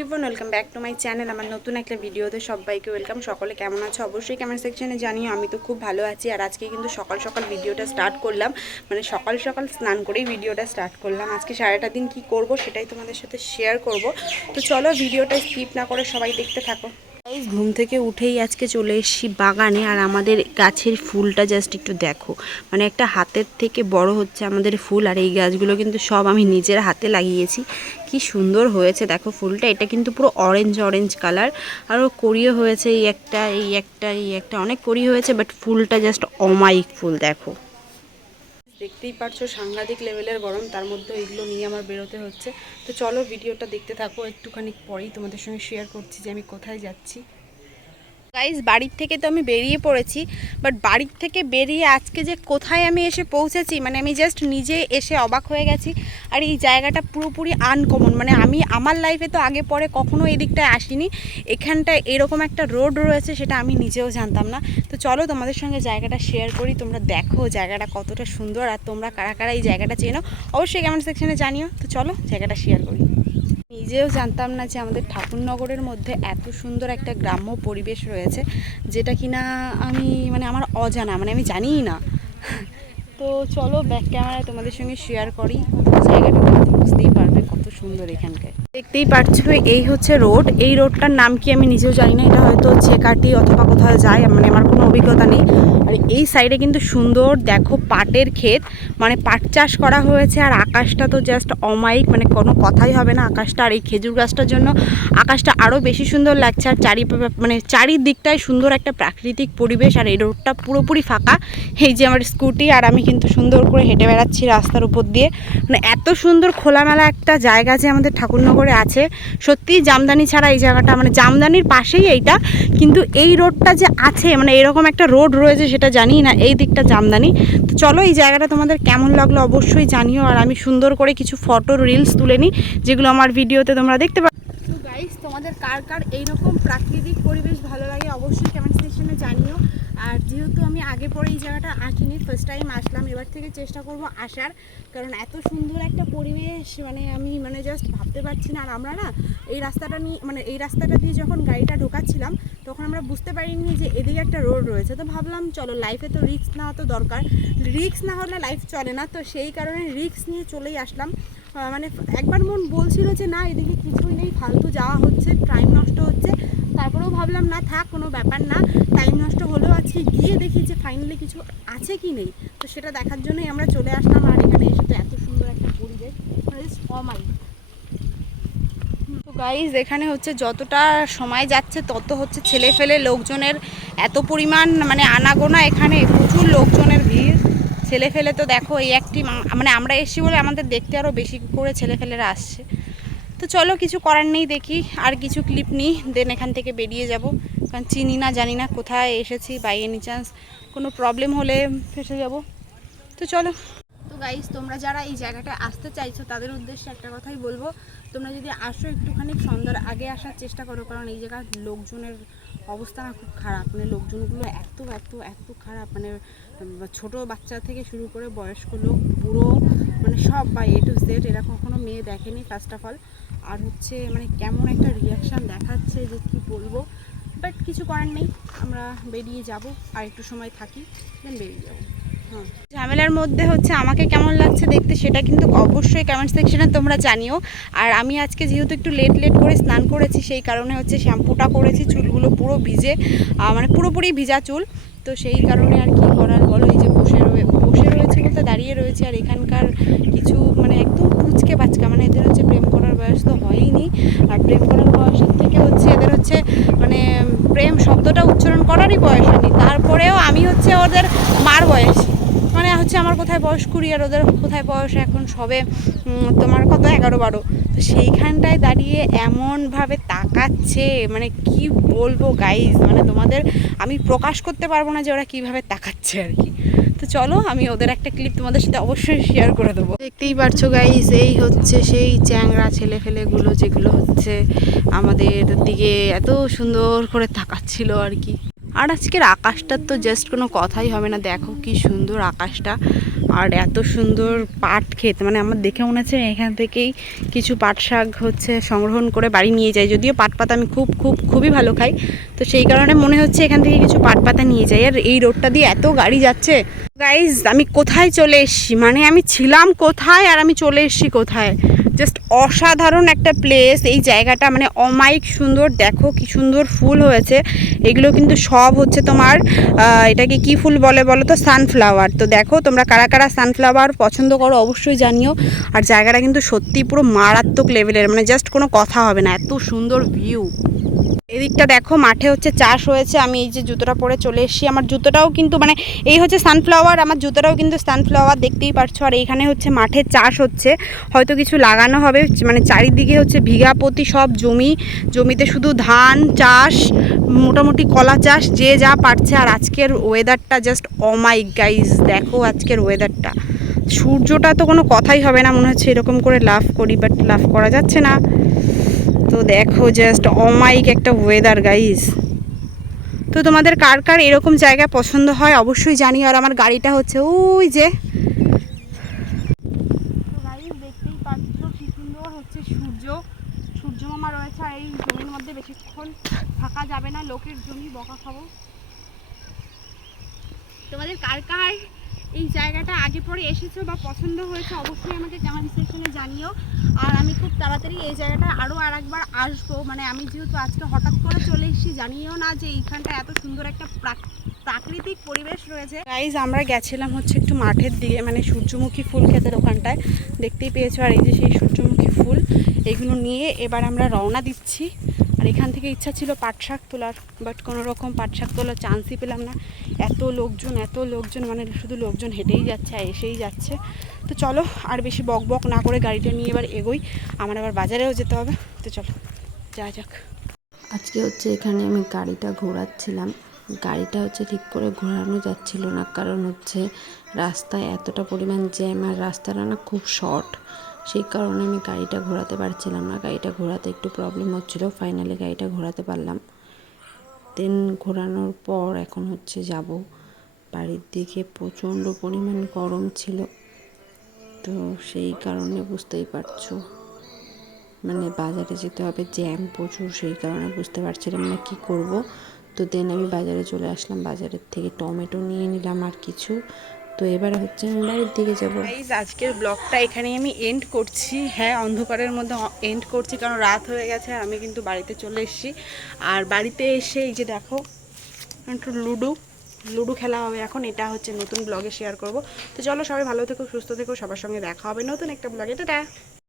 Everyone welcome back to my channel আমার নতুন একটা ভিডিওতে সবাইকে ওয়েলকাম সকলে কেমন আছে? অবশ্যই কমেন্ট সেকশনে জানিও। আমি তো খুব ভালো আছি। আর আজকে কিন্তু সকাল সকাল ভিডিওটা স্টার্ট করলাম। মানে সকাল সকাল স্নান করেই ভিডিওটা স্টার্ট করলাম। আজকে সারাটা দিন কি করব সেটাই তোমাদের সাথে শেয়ার করব। তো চলো ভিডিওটা স্কিপ না করে সবাই দেখতে থাকো। ঘুম থেকে উঠেই আজকে চলে এসেছি বাগানে আর আমাদের গাছের ফুলটা জাস্ট একটু দেখো। মানে একটা হাতের থেকে বড় হচ্ছে আমাদের ফুল আর এই গাছগুলো কিন্তু সব আমি নিজের হাতে লাগিয়েছি। কি সুন্দর হয়েছে, দেখো ফুলটা। এটা কিন্তু পুরো অরেঞ্জ অরেঞ্জ কালার আরও করিও হয়েছে এই একটা এই একটা এই একটা। অনেক করি হয়েছে বাট ফুলটা জাস্ট অমায়িক ফুল, দেখো। দেখতেই পারছ, সাংঘাতিক লেভেলের গরম, তার মধ্যে এগুলো নিয়ে আমার বেরোতে হচ্ছে। তো চলো ভিডিওটা দেখতে থাকো, একটুখানি পরেই তোমাদের সঙ্গে শেয়ার করছি যে আমি কোথায় যাচ্ছি। গাইজ বাড়ির থেকে তো আমি বেরিয়ে পড়েছি বাট বাড়ির থেকে বেরিয়ে আজকে যে কোথায় আমি এসে পৌঁছেছি মানে আমি জাস্ট নিজে এসে অবাক হয়ে গেছি, আর এই জায়গাটা পুরোপুরি আনকমন মানে আমি আমার লাইফে তো আগে পরে কখনো এই দিকটায় আসিনি, এখানটায় এরকম একটা রোড রয়েছে সেটা আমি নিজেও জানতাম না। তো চলো তোমাদের সঙ্গে জায়গাটা শেয়ার করি, তোমরা দেখো জায়গাটা কতটা সুন্দর, আর তোমরা কারা কারা এই জায়গাটা চেনো, অবশ্যই কমেন্ট সেকশানে জানিও। তো চলো জায়গাটা শেয়ার করি। নিজেও জানতাম না যে আমাদের ঠাকুরনগরের মধ্যে এত সুন্দর একটা গ্রাম্য পরিবেশ রয়েছে, যেটা কিনা আমি মানে আমার অজানা মানে আমি জানিই না। তো চলো ব্যাক ক্যামেরায় তোমাদের সঙ্গে শেয়ার করি, জায়গাটা বুঝতেই পারবে কত সুন্দর এখানকার। দেখতেই পাচ্ছ এই হচ্ছে রোড। এই রোডটার নাম কি আমি নিজেও জানি না, এটা হয়তো চেকাটি অথবা কোথাও যায় মানে আমার কোনো অভিজ্ঞতা নেই। আর এই সাইডে কিন্তু সুন্দর, দেখো পাটের ক্ষেত মানে পাট চাষ করা হয়েছে, আর আকাশটা তো জাস্ট অমায়িক মানে কোনো কথাই হবে না আকাশটা, আর এই খেজুর গাছটার জন্য আকাশটা আরও বেশি সুন্দর লাগছে, আর চারি মানে চারিদিকটায় সুন্দর একটা প্রাকৃতিক পরিবেশ, আর এই রোডটা পুরোপুরি ফাঁকা। এই যে আমার স্কুটি, আর আমি কিন্তু সুন্দর করে হেঁটে বেড়াচ্ছি রাস্তার উপর দিয়ে। মানে এত সুন্দর খোলামেলা একটা জায়গা যে আমাদের ঠাকুরনগরে আছে। সত্যি জামদানি ছাড়া এই জায়গাটা মানে জামদানির পাশেই এইটা, কিন্তু এই রোডটা যে আছে মানে এরকম একটা রোড রয়েছে সেটা জানি না, এই দিকটা জামদানি। তো চলো এই জায়গাটা তোমাদের কেমন লাগল অবশ্যই জানিও, আর আমি সুন্দর করে কিছু ফটো রিলস তুলে নিই, যেগুলো আমার ভিডিওতে তোমরা দেখতে পাবে গাইস তোমাদের কার কার এইরকম প্রাকৃতিক পরিবেশ ভালো লাগে অবশ্যই কমেন্ট সেকশনে জানিও। আর যেহেতু আমি আগে পরে এই জায়গাটা আসিনি ফার্স্ট টাইম আসলাম, এবার থেকে চেষ্টা করব আসার। কারণ এত সুন্দর একটা পরিবেশ মানে আমি মানে জাস্ট ভাবতে পারছি না। আর আমরা না এই রাস্তাটা নিয়ে মানে এই রাস্তাটা দিয়ে যখন গাড়িটা ঢোকাচ্ছিলাম, তখন আমরা বুঝতে পারিনি যে এদিকে একটা রোড রয়েছে। তো ভাবলাম, চলো লাইফে তো রিস্ক নেওয়া তো দরকার। রিস্ক না হলে লাইফ চলে না। তো সেই কারণে রিস্ক নিয়ে চলেই আসলাম। মানে একবার মন বলছিল যে না, এদিকে কিছুই নেই, ফালতু যাওয়া হচ্ছে টাইম নষ্ট হচ্ছে। তারপরেও ভাবলাম, না থাক, কোনো ব্যাপার না। টাইম নষ্ট হলেও আজকে গিয়ে দেখি যে ফাইনালি কিছু আছে কি নেই। তো সেটা দেখার জন্যই আমরা চলে আসলাম, আর এখানে এসে তো এত সুন্দর একটা পরিবেশ। মানে অমাই তো গাইজ এখানে হচ্ছে যতটা সময় যাচ্ছে, তত হচ্ছে ছেলে ফেলে লোকজনের এত পরিমাণ মানে আনাগোনা এখানে। প্রচুর লোকজনের ভিড়। ছেলে ফেলে তো দেখো এই একটি মানে আমরা এসেছি বলে আমাদের দেখতে আরও বেশি করে ছেলে ফেলেরা আসছে। তো চলো কিছু করার নেই দেখি, আর কিছু ক্লিপ নিই দেন এখান থেকে বেরিয়ে যাব। কারণ চিনি না, জানি না কোথায় এসেছি বাই এনি চান্স কোনো প্রবলেম হলে ফেসে যাব। তো চলো। গাইস তোমরা যারা এই জায়গাটায় আসতে চাইছো, তাদের উদ্দেশ্যে একটা কথাই বলব। তোমরা যদি আসো একটুখানি সন্ধ্যার আগে আসার চেষ্টা করো, কারণ এই জায়গার লোকজনের অবস্থা খুব খারাপ। মানে লোকজনগুলো এত এত এত খারাপ। মানে ছোট বাচ্চা থেকে শুরু করে বয়স্ক লোক বুড়ো মানে সব বা এ টু জেড এরা কখনো মেয়ে দেখেনি ফার্স্ট অফ অল আর হচ্ছে মানে কেমন একটা রিয়াকশান দেখাচ্ছে যে কি বলব। বাট কিছু করার নেই, আমরা বেরিয়ে যাব, আর একটু সময় থাকি দেন বেরিয়ে যাব। ঝামেলার মধ্যে হচ্ছে আমাকে কেমন লাগছে দেখতে সেটা কিন্তু অবশ্যই কমেন্ট সেকশনে তোমরা জানিও। আর আমি আজকে যেহেতু একটু লেট লেট করে স্নান করেছি, সেই কারণে হচ্ছে শ্যাম্পুটা করেছি, চুলগুলো পুরো ভিজে মানে পুরোপুরি ভিজা চুল। তো সেই কারণে আর কি করার বলো, এই যে বসে রয়ে, বসে রয়েছে বলতে দাঁড়িয়ে রয়েছে, আর এখানকার কিছু মানে একদম পুচকে বাচ্চা মানে এদের হচ্ছে প্রেম করার বয়স তো হয়ইনি আর প্রেম করার বয়সের থেকে হচ্ছে এদের হচ্ছে মানে প্রেম শব্দটা উচ্চারণ করারই বয়স হয়নি। তারপরেও আমি হচ্ছে ওদের মার বয়স। হচ্ছে আমার কোথায় বয়স কুড়ি আর ওদের কোথায় বয়স এখন সবে তোমার কত? এগারো বারো। তো সেইখানটায় দাঁড়িয়ে এমনভাবে তাকাচ্ছে মানে কি বলব গাইজ মানে তোমাদের আমি প্রকাশ করতে পারব না যে ওরা কীভাবে তাকাচ্ছে আর কি। তো চলো, আমি ওদের একটা ক্লিপ তোমাদের সাথে অবশ্যই শেয়ার করে দেবো। দেখতেই পারছ গাইজ এই হচ্ছে সেই চ্যাংরা ছেলে ফেলেগুলো যেগুলো হচ্ছে আমাদের দিকে এত সুন্দর করে তাকাচ্ছিল আর কি। আর আজকের আকাশটার তো জাস্ট কোনো কথাই হবে না। দেখো কি সুন্দর আকাশটা আর এত সুন্দর পাট ক্ষেত মানে আমার দেখে মনে হচ্ছে এখান থেকেই কিছু পাট শাক হচ্ছে সংগ্রহণ করে বাড়ি নিয়ে যাই। যদিও পাট পাতা আমি খুব খুব, খুবই ভালো খাই। তো সেই কারণে মনে হচ্ছে এখান থেকে কিছু পাট পাতা নিয়ে যাই। আর এই রোডটা দিয়ে এত গাড়ি যাচ্ছে। গাইজ আমি কোথায় চলে এসেছি? মানে আমি ছিলাম কোথায় আর আমি চলে এসেছি কোথায়? জাস্ট অসাধারণ একটা প্লেস এই জায়গাটা মানে অমায়িক সুন্দর, দেখো কি সুন্দর ফুল হয়েছে। এগুলো কিন্তু সব হচ্ছে তোমার এটাকে কি ফুল বলে বলো তো? সানফ্লাওয়ার তো দেখো তোমরা কারা কারা সানফ্লাওয়ার পছন্দ করো অবশ্যই জানিও। আর জায়গাটা কিন্তু সত্যি পুরো মারাত্মক লেভেলের মানে জাস্ট কোনো কথা হবে না, এত সুন্দর ভিউ এদিকটা দেখো, মাঠে হচ্ছে চাষ হয়েছে। আমি এই যে জুতোটা পরে চলে এসেছি। আমার জুতোটাও কিন্তু মানে এই হচ্ছে সানফ্লাওয়ার আমার জুতোটাও কিন্তু সানফ্লাওয়ার দেখতেই পারছ। আর এইখানে হচ্ছে মাঠে চাষ হচ্ছে। হয়তো কিছু লাগানো হবে মানে চারিদিকে হচ্ছে বিঘা প্রতি সব জমি, জমিতে শুধু ধান, চাষ, মোটামুটি কলা চাষ, যে যা পারছে। আর আজকের ওয়েদারটা জাস্ট অমাই গাইজ দেখো আজকের ওয়েদারটা সূর্যটা তো কোনো কথাই হবে না, মনে হচ্ছে এরকম করে লাভ করি বাট লাভ করা যাচ্ছে না। তো দেখো জাস্ট অমাইক একটা ওয়েদার গাইজ তো তোমাদের কার কার এরকম জায়গা পছন্দ হয় অবশ্যই জানিও। আর আমার গাড়িটা হচ্ছে ওই যে। দেখতেই সুন্দর হচ্ছে সূর্য। সূর্য রয়েছে এই জমির মধ্যে বেশিক্ষণ থাকা যাবে না। লোকের জমি বকা খাব। তোমাদের কার কার এই জায়গাটা আগে পরে এসেছ বা পছন্দ হয়েছে, অবশ্যই আমাকে কমেন্ট সেকশনে জানিও। আর আমি খুব তাড়াতাড়ি এই জায়গাটা আরও আর একবার আসব। মানে আমি যেহেতু আজকে হঠাৎ করে চলে এসেছি, জানিও না যে এইখানটা এত সুন্দর একটা প্রাক- প্রাকৃতিক পরিবেশ রয়েছে। গাইজ আমরা গেছিলাম হচ্ছে একটু মাঠের দিকে মানে সূর্যমুখী ফুল ক্ষেতের ওখানটায়। দেখতেই পেয়েছ, আর এই যে সেই সূর্যমুখী ফুল। এগুলো নিয়ে এবার আমরা রওনা দিচ্ছি। আর এখান থেকে ইচ্ছা ছিল পাট শাক তোলার বাট কোনো রকম পাট শাক তোলার চান্সই পেলাম না। এত লোকজন এত লোকজন মানে শুধু লোকজন হেঁটেই যাচ্ছে আর এসেই যাচ্ছে। তো চলো, আর বেশি বক বক না করে গাড়িটা নিয়ে এবার এগোই। আমার আবার বাজারেও যেতে হবে। তো চলো যা যাক। আজকে হচ্ছে এখানে আমি গাড়িটা ঘোরাচ্ছিলাম। গাড়িটা হচ্ছে ঠিক করে ঘোরানো যাচ্ছিল না, কারণ হচ্ছে রাস্তায় এতটা পরিমাণ জ্যাম আর রাস্তাটা না খুব শর্ট সেই কারণে আমি গাড়িটা ঘোরাতে পারছিলাম না। গাড়িটা ঘোরাতে একটু প্রবলেম হচ্ছিল। ফাইনালি গাড়িটা ঘোরাতে পারলাম। দেন ঘোরানোর পর এখন হচ্ছে যাব বাড়ির দিকে। প্রচণ্ড পরিমাণ গরম ছিল। তো সেই কারণে বুঝতেই পারছ। মানে বাজারে যেতে হবে জ্যাম প্রচুর, সেই কারণে বুঝতে পারছিলাম না কি করব। তো দেন আমি বাজারে চলে আসলাম। বাজারের থেকে টমেটো নিয়ে নিলাম আর কিছু। তো এবার হচ্ছে আমি বাড়ির দিকে যাব। আজকের ব্লগটা এখানেই আমি এন্ড করছি। হ্যাঁ অন্ধকারের মধ্যে এন্ড করছি কারণ রাত হয়ে গেছে, আমি কিন্তু বাড়িতে চলে এসেছি। আর বাড়িতে এসে এই যে দেখো, একটু লুডো লুডো খেলা হবে এখন। এটা হচ্ছে নতুন ব্লগে শেয়ার করব। তো চলো সবাই ভালো থেকো, সুস্থ থেকো, সবার সঙ্গে দেখা হবে নতুন একটা ব্লগে টাটা!